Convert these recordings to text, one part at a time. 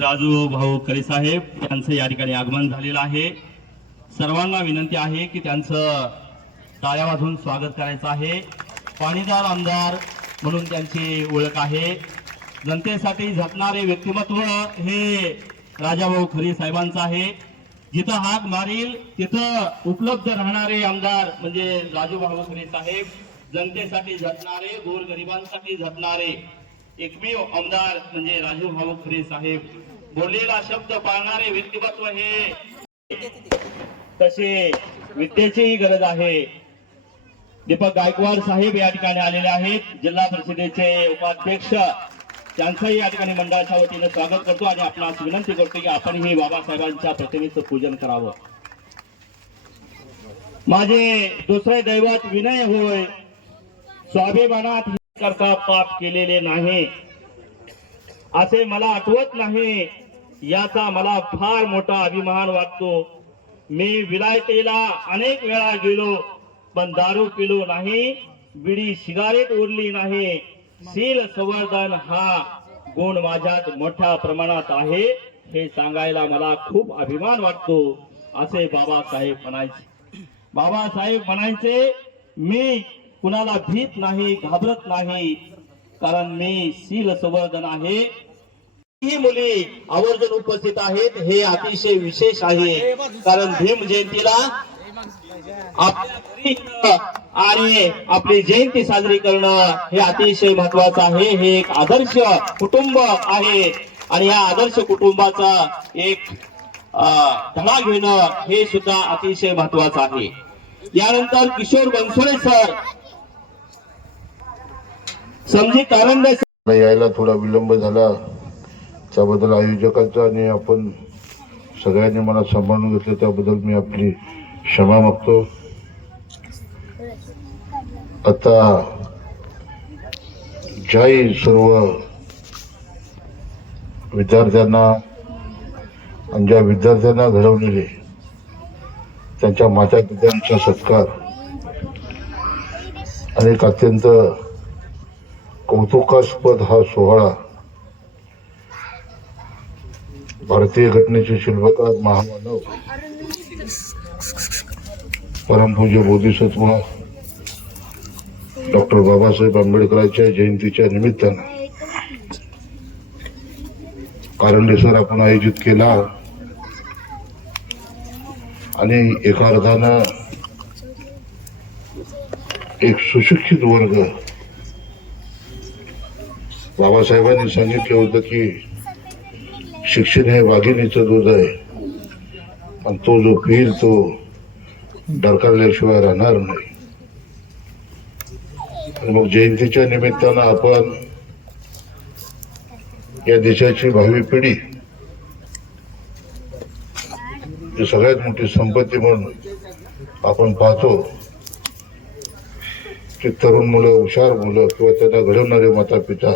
राजू भाऊ खरे साहेब यांचं या ठिकाणी आगमन झालेलं आहे. सर्वांना विनंती आहे की त्यांचं टाळ्या वाजून स्वागत करायचं आहे. पाणीदार आमदार म्हणून त्यांची ओळख आहे. जनतेसाठी झटणारे व्यक्तिमत्व हे राजाभाऊ खरी साहेबांचं आहे. जिथं हाक मारील तिथं उपलब्ध राहणारे आमदार म्हणजे राजूभाऊ खरे साहेब जनतेसाठी झटणारे गोरगरिबांसाठी झटणारे एकमेव आमदार म्हणजे राजू भाऊ खरे साहेब. बोललेला शब्द पाळणारे व्यक्तिमत्व हे. तसे विद्येचीही गरज आहे. दीपक गायकवाड साहेब या ठिकाणी आलेले आहेत. जिल्हा परिषदेचे उपाध्यक्ष त्यांचंही या ठिकाणी मंडळाच्या वतीने स्वागत करतो आणि आपणास विनंती करतो की आपणही बाबासाहेबांच्या प्रतिमेचं पूजन करावं. माझे दुसरे दैवत विनय होय. स्वाभिमानात करता पाप केलेले नाही. असे मला आठवत नाही. याचा मला फार मोठा अभिमान वाटतो. मी विलायतेला अनेक वेळा गेलो पण दारू पिलो नाही बिडी सिगारेट उरली नाही. सील संवर्धन हा गुण माझ्यात मोठ्या प्रमाणात आहे हे सांगायला मला खूप अभिमान वाटतो असे बाबासाहेब म्हणायचे. बाबासाहेब म्हणायचे मी कुणाला भीत नाही घाबरत नाही कारण मी शील संवर्धन आहे ही मुली आवर्जून उपस्थित आहेत हे अतिशय विशेष आहे. कारण भीम जयंतीला आणि आपली जयंती साजरी करणं हे अतिशय महत्वाचं आहे. हे एक आदर्श कुटुंब आहे. आणि या आदर्श कुटुंबाचा एक धडा घेणं हे सुद्धा अतिशय महत्वाचं आहे. यानंतर किशोर बनसोडे सर. समजी कारण यायला थोडा विलंब झाला. त्याबद्दल आयोजकांचा आणि आपण सगळ्यांनी मला सांभाळून घेतलं त्याबद्दल मी आपली क्षमा मागतो. आता ज्याही सर्व विद्यार्थ्यांना आणि ज्या विद्यार्थ्यांना घडवलेले त्यांच्या माता पित्यांचा सत्कार आणि एक अत्यंत कौतुकास्पद हा सोहळा भारतीय घटनेचे शिल्पकार महामानव परमपूज्य बोधिसत्व डॉक्टर बाबासाहेब आंबेडकरांच्या जयंतीच्या निमित्तानं कारंडेसर आपण आयोजित केला. आणि एका अर्थानं एक सुशिक्षित वर्ग बाबासाहेबांनी सांगितलं होतं की शिक्षण हे वाघिणीचं दूध आहे. आणि तो जो पिईल तो डरकारल्याशिवाय राहणार नाही. आणि मग जयंतीच्या निमित्तानं आपण या देशाची भावी पिढी ही सगळ्यात मोठी संपत्ती म्हणून आपण पाहतो की तरुण मुलं हुशार मुलं किंवा त्यांना घडवणारे माता पिता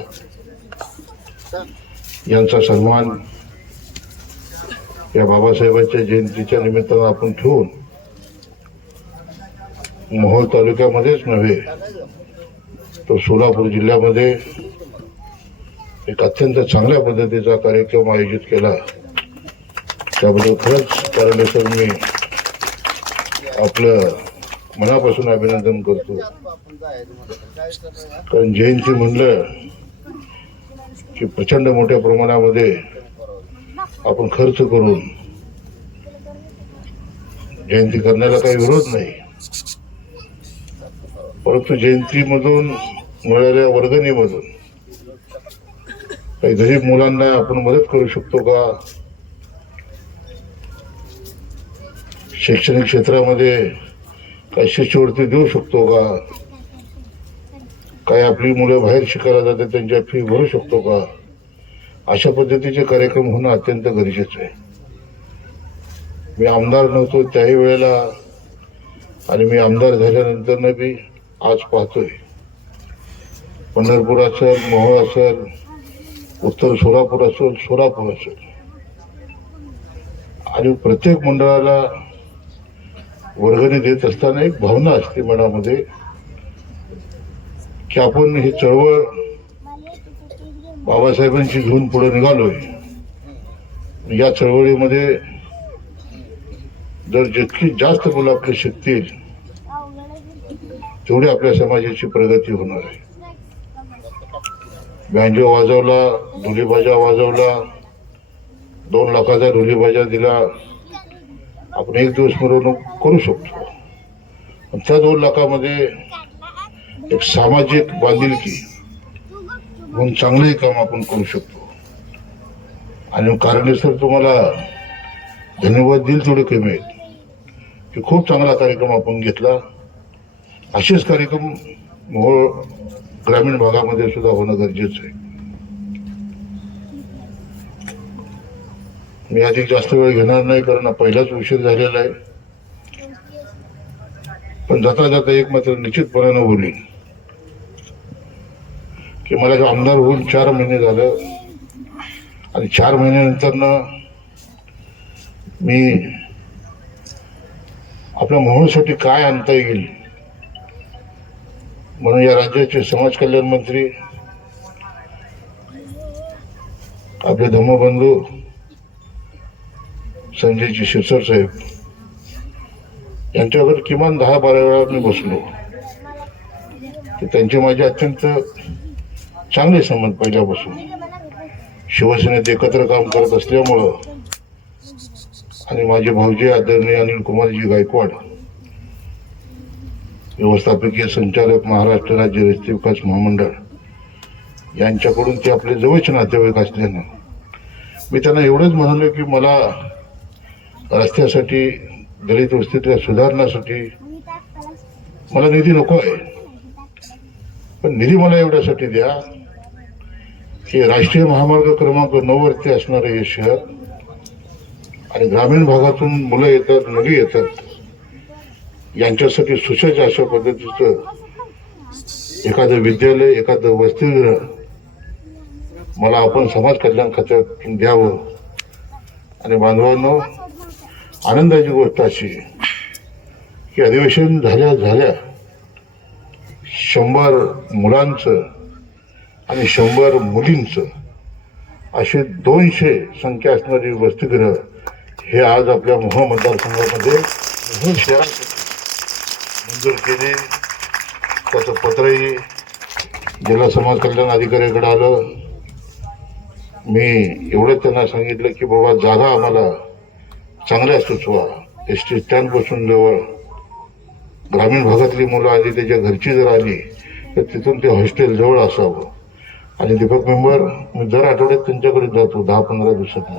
यांचा सन्मान या बाबासाहेबांच्या जयंतीच्या निमित्तानं आपण ठेवून मोहोळ तालुक्यामध्येच नव्हे तर सोलापूर जिल्ह्यामध्ये एक अत्यंत चांगल्या पद्धतीचा कार्यक्रम आयोजित केला. त्याबद्दल खरंच परमेश्वर मी आपलं मनापासून अभिनंदन करतो. कारण जयंती म्हणलं की प्रचंड मोठ्या प्रमाणामध्ये आपण खर्च करून जयंती करण्याला काही विरोध नाही. परंतु जयंतीमधून मिळालेल्या वर्गणीमधून काही गरीब मुलांना आपण मदत करू शकतो का? शैक्षणिक क्षेत्रामध्ये काही शिष्यवृत्ती देऊ शकतो का? काही आपली मुलं बाहेर शिकायला जाते त्यांच्या फी भरू शकतो का? अशा पद्धतीचे कार्यक्रम होणं अत्यंत गरजेचं आहे. मी आमदार नव्हतो त्याही वेळेला आणि मी आमदार झाल्यानंतर बी आज पाहतोय. पंढरपूर असेल मोहोळ असेल उत्तर सोलापूर असेल सोलापूर असेल. आणि प्रत्येक मंडळाला वर्गणी देत असताना एक भावना असते मनामध्ये की आपण ही चळवळ बाबासाहेबांची धून पुढे निघालोय. या चळवळीमध्ये जर जितकी जास्त मुलं आपली शिकतील तेवढी आपल्या समाजाची प्रगती होणार आहे. बँजो वाजवला धुलीबाजा वाजवला दोन लाखाचा धुलीबाजा दिला. आपण एक दिवस मिरवणूक करू शकतो. पण त्या दोन लाखामध्ये एक सामाजिक बांधिलकी म्हणून चांगलंही काम आपण करू शकतो. आणि कारणे तुम्हाला धन्यवाद देईल तेवढे कमी आहेत. की खूप चांगला कार्यक्रम आपण घेतला. असेच कार्यक्रम मोहोळ ग्रामीण भागामध्ये सुद्धा होणं गरजेचं आहे. मी अधिक जास्त वेळ घेणार नाही कारण पहिलाच उशीर झालेला आहे. पण जाता जाता एक मात्र निश्चितपणानं बोलीन. की मला जो आमदार होऊन चार महिने झालं. आणि चार महिन्यानंतर मी आपल्या मोहनसाठी काय आणता येईल? म्हणून या राज्याचे समाज कल्याण मंत्री आपले धर्मबंधू संजयजी शिरसर साहेब यांच्यावर किमान दहा बारा वेळा मी बसलो. की त्यांचे माझे अत्यंत चांगले संबंध पहिल्यापासून. शिवसेनेत एकत्र काम करत असल्यामुळं आणि माझे भाऊजी आदरणीय अनिल कुमारजी गायकवाड व्यवस्थापकीय संचालक महाराष्ट्र राज्य रस्ते विकास महामंडळ यांच्याकडून ते आपले जवळचे नातेवाईक असल्यानं मी त्यांना एवढंच म्हणालो की मला रस्त्यासाठी दलित वस्तीतल्या सुधारण्यासाठी मला निधी नको आहे. पण निधी मला एवढ्यासाठी द्या की राष्ट्रीय महामार्ग क्रमांक नऊ वरती असणारं हे शहर आणि ग्रामीण भागातून मुलं येतात मुली येतात यांच्यासाठी सुसज्ज अशा पद्धतीचं एखादं विद्यालय एखादं वसतिगृह मला आपण समाज कल्याण खात्यातून द्यावं. आणि बांधवांनो आनंदाची गोष्ट अशी की अधिवेशन झाल्या झाल्या. शंभर मुलांचं आणि शंभर मुलींचं असे दोनशे संख्या असणारी वसतिगृह हे आज आपल्या मोह मतदारसंघामध्ये शहरासाठी मंजूर केले. त्याचं पत्रही जिल्हा समाज कल्याण अधिकाऱ्याकडे आलं. मी एवढं त्यांना सांगितलं की बाबा जागा आम्हाला चांगल्या सुचवा. एस टी स्टँडपासून जवळ ग्रामीण भागातली मुलं आली त्याच्या घरची जर आली तर तिथून ते हॉस्टेल जवळ असावं. आणि दीपक मेंबर मी दर आठवड्यात त्यांच्याकडे जातो दहा पंधरा दिवसात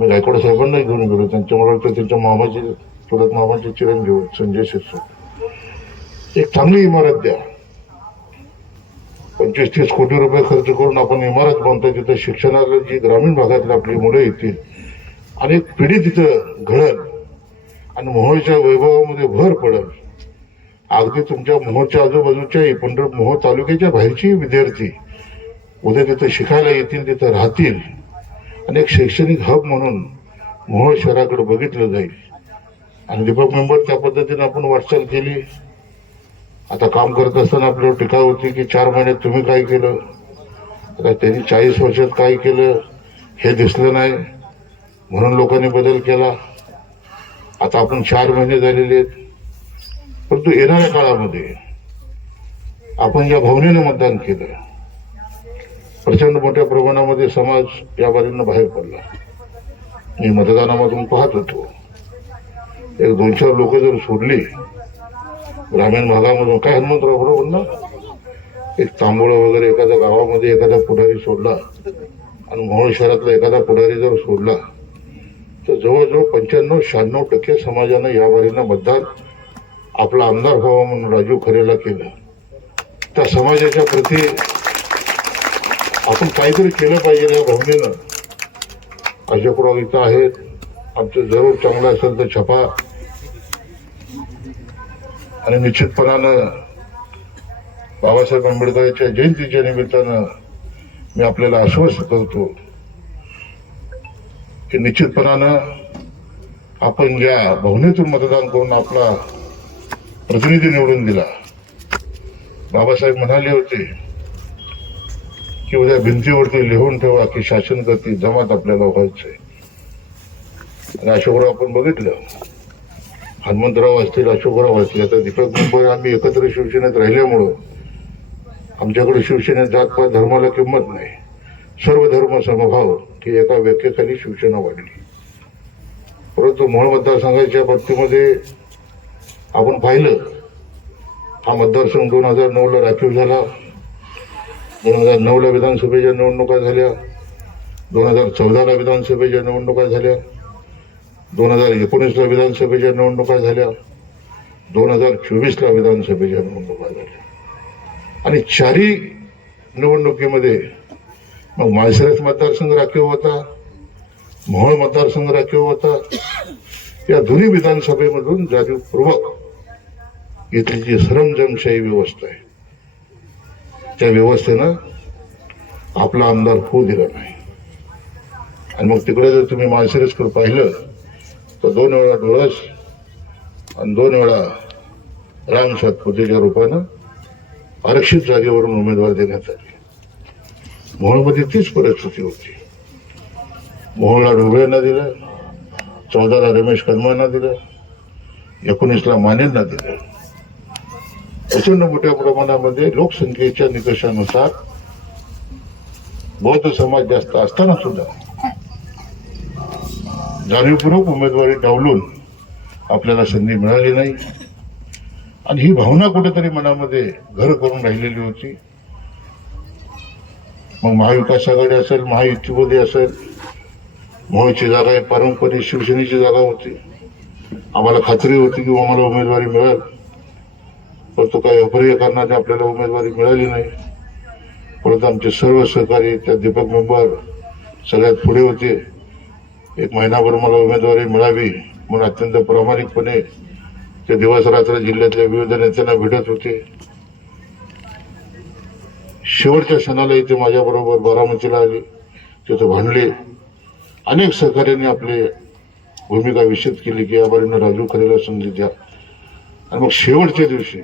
मी गायकवाड साहेबांना घेऊन गेलो त्यांच्यामुळे तर त्यांच्या मामाचे चुलत मामाचे चिरंजीव संजय शिरसाट एक चांगली इमारत द्या. पंचवीस तीस कोटी रुपये खर्च करून आपण इमारत बांधतो तिथं शिक्षणाला जी ग्रामीण भागातली आपली मुलं येतील. आणि एक पिढी तिथं घडल. आणि मोहळीच्या वैभवामध्ये भर पडल. अगदी तुमच्या मोहोरच्या आजूबाजूच्याही पंढर मोहोळ तालुक्याच्या बाहेरची विद्यार्थी उद्या तिथं शिकायला येतील तिथं राहतील. आणि एक शैक्षणिक हब म्हणून मोहोळ शहराकडे बघितलं जाईल. आणि दीपक मेंबर त्या पद्धतीने आपण वाटचाल केली. आता काम करत असताना आपल्यावर टीका होती की चार महिन्यात तुम्ही काय केलं? आता त्यांनी चाळीस वर्षात काय केलं? हे दिसलं नाही. म्हणून लोकांनी बदल केला. आता आपण चार महिने झालेले आहेत. परंतु येणाऱ्या काळामध्ये आपण ज्या भावनेने मतदान केलं. प्रचंड मोठ्या प्रमाणामध्ये समाज या बाजूनं बाहेर पडला. मी मतदानामधून पाहत होतो. एक दोन चार लोक जर सोडली ग्रामीण भागामधून काय हनुमंतराव बरोबर ना एक तांबोळा वगैरे एखाद्या गावामध्ये एखादा पुढारी सोडला आणि मोहोळ शहरातला एखादा पुढारी जर सोडला तर जवळजवळ पंच्याण्णव शहाण्णव टक्के समाजानं या बारीनं मतदान आपला आमदार व्हावा म्हणून राजू खरेला केलं. त्या समाजाच्या प्रती आपण काहीतरी केलं पाहिजे या भावनेनं. अशोकराव इथं आहेत. आमचं जरूर चांगलं असेल तर छपा. आणि निश्चितपणानं बाबासाहेब आंबेडकरांच्या जयंतीच्या निमित्तानं मी आपल्याला आश्वस्त करतो की निश्चितपणानं आपण ज्या भावनेतून मतदान करून आपला प्रतिनिधी निवडून दिला. बाबासाहेब म्हणाले होते की उद्या भिंतीवरती लिहून ठेवा की शासन करती जमात आपल्याला व्हायचंय. आणि अशोकराव आपण बघितलं. हनुमंतराव असतील अशोकराव असतील आता दीपक मुंबई आम्ही एकत्र शिवसेनेत राहिल्यामुळं आमच्याकडे शिवसेनेत जातपात धर्माला किंमत नाही. सर्व धर्म समभाव की एका व्याख्येखाली शिवसेना वाढली. परंतु मूळ मतदारसंघाच्या बाबतीमध्ये आपण पाहिलं हा मतदारसंघ दोन हजार नऊला राखीव झाला. दोन हजार नऊला विधानसभेच्या निवडणुका झाल्या. दोन हजार चौदाला विधानसभेच्या निवडणुका झाल्या. दोन हजार एकोणीसला विधानसभेच्या निवडणुका झाल्या. दोन हजार चोवीसला विधानसभेच्या निवडणुका झाल्या. आणि चारही निवडणुकीमध्ये मग माळशिरस मतदारसंघ राखीव होता मोहोळ मतदारसंघ राखीव होता. या दोन्ही विधानसभेमधून जाणीवपूर्वक इथली जी सरंजमशाही व्यवस्था आहे त्या व्यवस्थेनं आपला आमदार होऊ दिला नाही. आणि मग तिकडे जर तुम्ही माळशिरसकडे पाहिलं तर दोन वेळा डोळस आणि दोन वेळा राम सातपुतेच्या रूपानं आरक्षित जागेवरून उमेदवार देण्यात आले. मोहोळमध्ये तीच परिस्थिती होती. मोहोळला ढोबळेंना दिलं चौदाला रमेश कदमांना दिलं एकोणीसला मानेंना दिलं. प्रचंड मोठ्या प्रमाणामध्ये लोकसंख्येच्या निकषानुसार बौद्ध समाज जास्त असताना सुद्धा जाणीवपूर्वक उमेदवारी डावलून आपल्याला संधी मिळाली नाही. आणि ही भावना कुठेतरी मनामध्ये घर करून राहिलेली होती. मग महाविकास आघाडी असेल महायुतीमध्ये असेल मोहची जागा आहे पारंपरिक शिवसेनेची जागा होती. आम्हाला खात्री होती की आम्हाला उमेदवारी मिळेल. परंतु काही अपरिय कारणाने आपल्याला उमेदवारी मिळाली नाही. परंतु आमचे सर्व सहकारी त्या दीपक मेंबर सगळ्यात पुढे होते. एक महिनाभर मला उमेदवारी मिळावी म्हणून अत्यंत प्रामाणिकपणे ते दिवस रात्र जिल्ह्यातल्या विविध नेत्यांना भेटत होते. शेवटच्या क्षणाला इथे माझ्याबरोबर बारामतीला आली तिथं भांडले. अनेक सहकार्यांनी आपले भूमिका विषद केली की याबारीनं राजू खरेला संधी द्या. आणि मग शेवटच्या दिवशी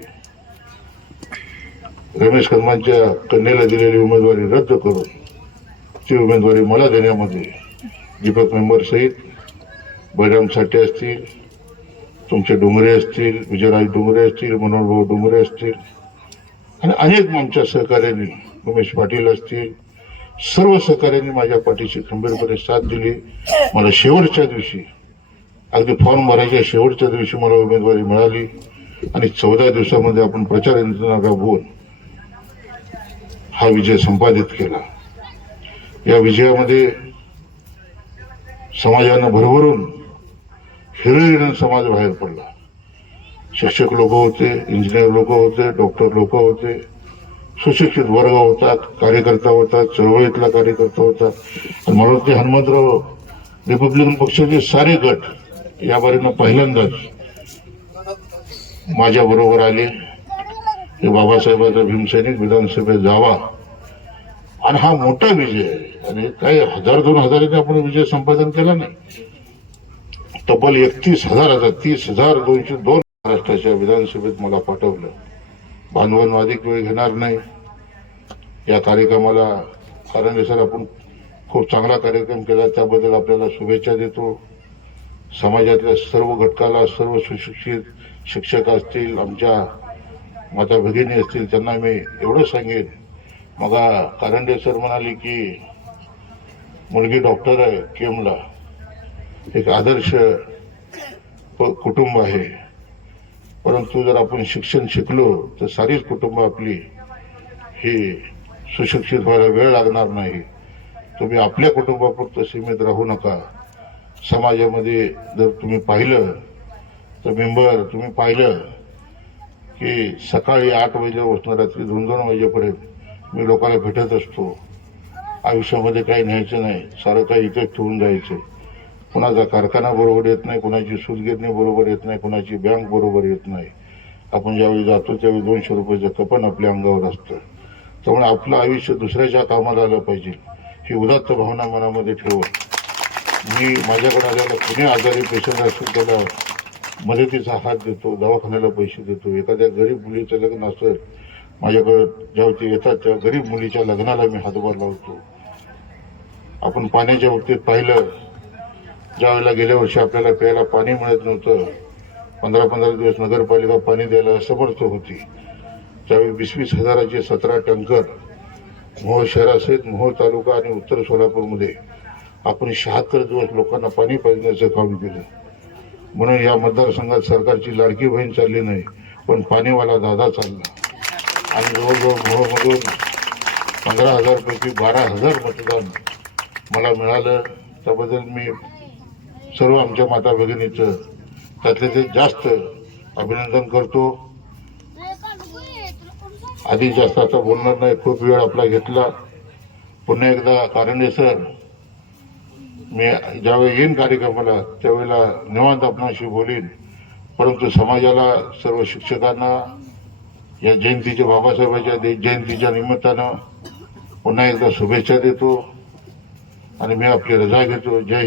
रमेश कदमांच्या कन्येला दिलेली उमेदवारी रद्द करून ती उमेदवारी मला देण्यामध्ये दीपक मेंबरसहित बैराम बळराम साठे असतील तुमचे डोंगरे असतील विजयराज डोंगरे असतील मनोहरभाऊ डोंगरे असतील आणि अनेक आमच्या सहकार्यांनी उमेश पाटील असतील सर्व सहकार्यांनी माझ्या पाठीशी खंबीरपणे साथ दिली. मला शेवटच्या दिवशी अगदी फॉर्म भरायच्या शेवटच्या दिवशी मला उमेदवारी मिळाली. आणि चौदा दिवसामध्ये आपण प्रचार यंत्रणा राबवून हा विजय संपादित केला. या विजयामध्ये समाजानं भरभरून हिरहिरण समाज बाहेर पडला. शिक्षक लोक होते इंजिनियर लोक होते डॉक्टर लोक होते. सुशिक्षित वर्ग होता कार्यकर्ता होता चळवळीतला कार्यकर्ता होता मला वाटते हनुमंतराव रिपब्लिकन पक्षाचे सारे गट या बारीनं पहिल्यांदाच माझ्या बरोबर आले. की बाबासाहेबांचा भीमसैनिक विधानसभेत जावा. आणि हा मोठा विजय आहे. आणि काही हजार दोन हजारांनी आपण विजय संपादन केला नाही. तब्बल एकतीस हजाराचा तीस हजार दोनशे दोन महाराष्ट्राच्या विधानसभेत मला पाठवलं. भांडवल अधिक वेळ घेणार नाही. या कार्यक्रमाला कारण सर आपण खूप चांगला कार्यक्रम केला. त्याबद्दल आपल्याला शुभेच्छा देतो. समाजातल्या सर्व घटकाला सर्व सुशिक्षित शिक्षक असतील आमच्या माता भगिनी असतील त्यांना मी एवढं सांगेन मग कारंडे सर म्हणाले की मुलगी डॉक्टर आहे केमला. एक आदर्श प- कुटुंब आहे. परंतु जर आपण शिक्षण शिकलो तर सारीच कुटुंब आपली ही सुशिक्षित व्हायला वेळ लागणार नाही. तुम्ही आपल्या कुटुंबापुरतं सीमित राहू नका. समाजामध्ये जर तुम्ही पाहिलं तर मेंबर तुम्ही पाहिलं की सकाळी आठ वाजल्यापासून रात्री दोन दोन वाजेपर्यंत मी लोकांना भेटत असतो. आयुष्यामध्ये काही न्यायचं नाही. सारं काही इथेच ठेवून जायचं कुणाचा कारखाना बरोबर येत नाही कुणाची सुतगिरणी बरोबर येत नाही कुणाची बँक बरोबर येत नाही. आपण ज्यावेळी जातो त्यावेळी दोनशे रुपयाचं कपन आपल्या अंगावर असतं. त्यामुळे आपलं आयुष्य दुसऱ्याच्या कामाला आलं पाहिजे. ही उदात्त भावना मनामध्ये ठेवत मी माझ्याकडे आलेला कुणी आजारी पेशंट असेल त्याला मदतीचा हात देतो दवाखान्याला पैसे देतो. एखाद्या गरीब मुलीचं लग्न असेल माझ्याकडे ज्यावेळी ते येतात त्या गरीब मुलीच्या लग्नाला मी हातभार लावतो. आपण पाण्याच्या बाबतीत पाहिलं ज्यावेळेला गेल्या वर्षी आपल्याला प्यायला पाणी मिळत नव्हतं पंधरा पंधरा दिवस नगरपालिका पाणी द्यायला असमर्थ होती. त्यावेळी वीस वीस हजाराचे सतरा टँकर मोहोळ शहरासहित मोहोळ तालुका आणि उत्तर सोलापूरमध्ये आपण शहात्तर दिवस लोकांना पाणी पाजण्याचं काम केलं. म्हणून या मतदारसंघात सरकारची लाडकी बहीण चालली नाही पण पाणीवाला दादा चालला. आणि जवळजवळ मोहोळमधून पंधरा हजारपैकी बारा हजार मतदान मला मिळालं. त्याबद्दल मी सर्व आमच्या माता भगिनीचं त्यातले ते जास्त अभिनंदन करतो. आधी जास्त आता बोलणार नाही. खूप वेळ आपला घेतला. पुन्हा एकदा कारंडे सर मी ज्यावेळी येईन कार्यक्रमाला त्यावेळेला निवांत आपणाशी बोलीन. परंतु समाजाला सर्व शिक्षकांना या जयंतीच्या बाबासाहेबाच्या जयंतीच्या निमित्तानं पुन्हा एकदा शुभेच्छा देतो आणि मी आपली रजा घेतो. जय